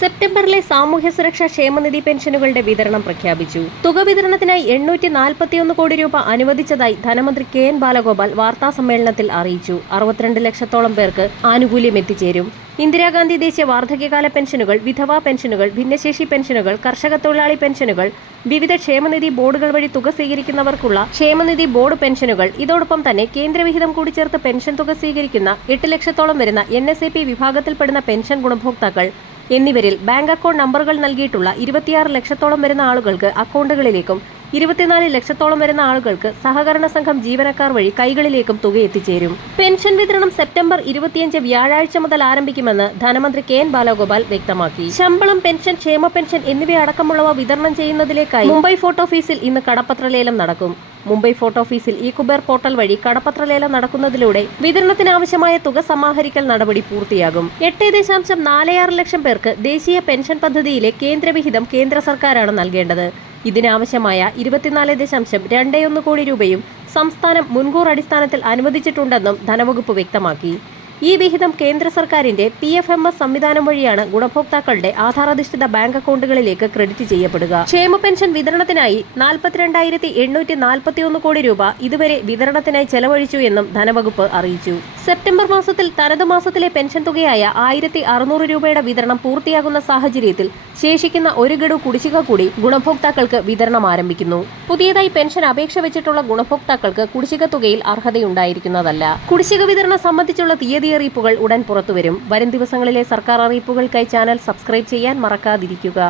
സെപ്റ്റംബറിലെ സാമൂഹ്യ സുരക്ഷാ ക്ഷേമനിധി പെൻഷനുകളുടെ വിതരണം പ്രഖ്യാപിച്ചു. തുക വിതരണത്തിനായി എണ്ണൂറ്റി നാൽപ്പത്തിയൊന്ന് കോടി രൂപ അനുവദിച്ചതായി ധനമന്ത്രി കെ എൻ ബാലഗോപാൽ വാർത്താ സമ്മേളനത്തിൽ അറിയിച്ചു. അറുപത്തിരണ്ട് ലക്ഷത്തോളം പേർക്ക് ആനുകൂല്യം എത്തിച്ചേരും. ഇന്ദിരാഗാന്ധി ദേശീയ വാർദ്ധക്യകാല പെൻഷനുകൾ വിധവാ പെൻഷനുകൾ ഭിന്നശേഷി പെൻഷനുകൾ കർഷക തൊഴിലാളി പെൻഷനുകൾ വിവിധ ക്ഷേമനിധി ബോർഡുകൾ വഴി തുക സ്വീകരിക്കുന്നവർക്കുള്ള ക്ഷേമനിധി ബോർഡ് പെൻഷനുകൾ ഇതോടൊപ്പം തന്നെ കേന്ദ്രവിഹിതം കൂടി ചേർത്ത് പെൻഷൻ തുക സ്വീകരിക്കുന്ന എട്ട് ലക്ഷത്തോളം വരുന്ന എൻ വിഭാഗത്തിൽപ്പെടുന്ന പെൻഷൻ ഗുണഭോക്താക്കൾ എന്നിവരിൽ ബാങ്ക് അക്കൗണ്ട് നമ്പറുകൾ നൽകിയിട്ടുള്ള ഇരുപത്തിയാറ് ലക്ഷത്തോളം വരുന്ന ആളുകൾക്ക് അക്കൗണ്ടുകളിലേക്കും ഇരുപത്തിനാല് ലക്ഷത്തോളം വരുന്ന ആളുകൾക്ക് സഹകരണ സംഘം ജീവനക്കാർ വഴി കൈകളിലേക്കും തുക എത്തിച്ചേരും. പെൻഷൻ വിതരണം സെപ്റ്റംബർ ഇരുപത്തിയഞ്ച് വ്യാഴാഴ്ച മുതൽ ആരംഭിക്കുമെന്ന് ധനമന്ത്രി കെ എൻ ബാലഗോപാൽ വ്യക്തമാക്കി. ശമ്പളം പെൻഷൻ ക്ഷേമ പെൻഷൻ എന്നിവയടക്കമുള്ളവ വിതരണം ചെയ്യുന്നതിലേക്കായി മുംബൈ ഫോർട്ട് ഓഫീസിൽ ഇന്ന് കടപ്പത്രലേലം നടക്കും. മുംബൈ ഫോർട്ട് ഓഫീസിൽ ഈ കുബേർ പോർട്ടൽ വഴി കടപ്പത്രലേലം നടക്കുന്നതിലൂടെ വിതരണത്തിനാവശ്യമായ തുക സമാഹരിക്കൽ നടപടി പൂർത്തിയാകും. എട്ട് ദശാംശം നാല് ആറ് ലക്ഷം പേർക്ക് ദേശീയ പെൻഷൻ പദ്ധതിയിലെ കേന്ദ്രവിഹിതം കേന്ദ്ര സർക്കാരാണ് നൽകേണ്ടത്. ഇതിനാവശ്യമായ ഇരുപത്തിനാല് ദശാംശം രണ്ടേ ഒന്ന് കോടി രൂപയും സംസ്ഥാനം മുൻകൂർ അടിസ്ഥാനത്തിൽ അനുവദിച്ചിട്ടുണ്ടെന്നും ധനവകുപ്പ് വ്യക്തമാക്കി. ഈ വിഹിതം കേന്ദ്ര സർക്കാരിന്റെ പി എഫ് എം എസ് സംവിധാനം വഴിയാണ് ഗുണഭോക്താക്കളുടെ ആധാറാധിഷ്ഠിത ബാങ്ക് അക്കൗണ്ടുകളിലേക്ക് ക്രെഡിറ്റ് ചെയ്യപ്പെടുക. ക്ഷേമ പെൻഷൻ വിതരണത്തിനായി നാൽപ്പത്തിരണ്ടായിരത്തി എണ്ണൂറ്റി നാൽപ്പത്തിയൊന്ന് കോടി രൂപ ഇതുവരെ വിതരണത്തിനായി ചെലവഴിച്ചു എന്നും ധനവകുപ്പ് അറിയിച്ചു. സെപ്റ്റംബർ മാസത്തിൽ തനത് മാസത്തിലെ പെൻഷൻ തുകയായ ആയിരത്തി അറുന്നൂറ് രൂപയുടെ വിതരണം പൂർത്തിയാകുന്ന സാഹചര്യത്തിൽ ശേഷിക്കുന്ന ഒരു ഗഡു കുടിശ്ശിക കൂടി ഗുണഭോക്താക്കൾക്ക് വിതരണം ആരംഭിക്കുന്നു. പുതിയതായി പെൻഷൻ അപേക്ഷ വെച്ചിട്ടുള്ള ഗുണഭോക്താക്കൾക്ക് കുടിശ്ശിക തുകയിൽ അർഹതയുണ്ടായിരിക്കുന്നതല്ല. കുടിശ്ശിക വിതരണം സംബന്ധിച്ചുള്ള തീയതി അറിയിപ്പുകൾ ഉടൻ പുറത്തുവരും. വരും ദിവസങ്ങളിലെ സർക്കാർ അറിയിപ്പുകൾക്കായി ചാനൽ സബ്സ്ക്രൈബ് ചെയ്യാൻ മറക്കാതിരിക്കുക.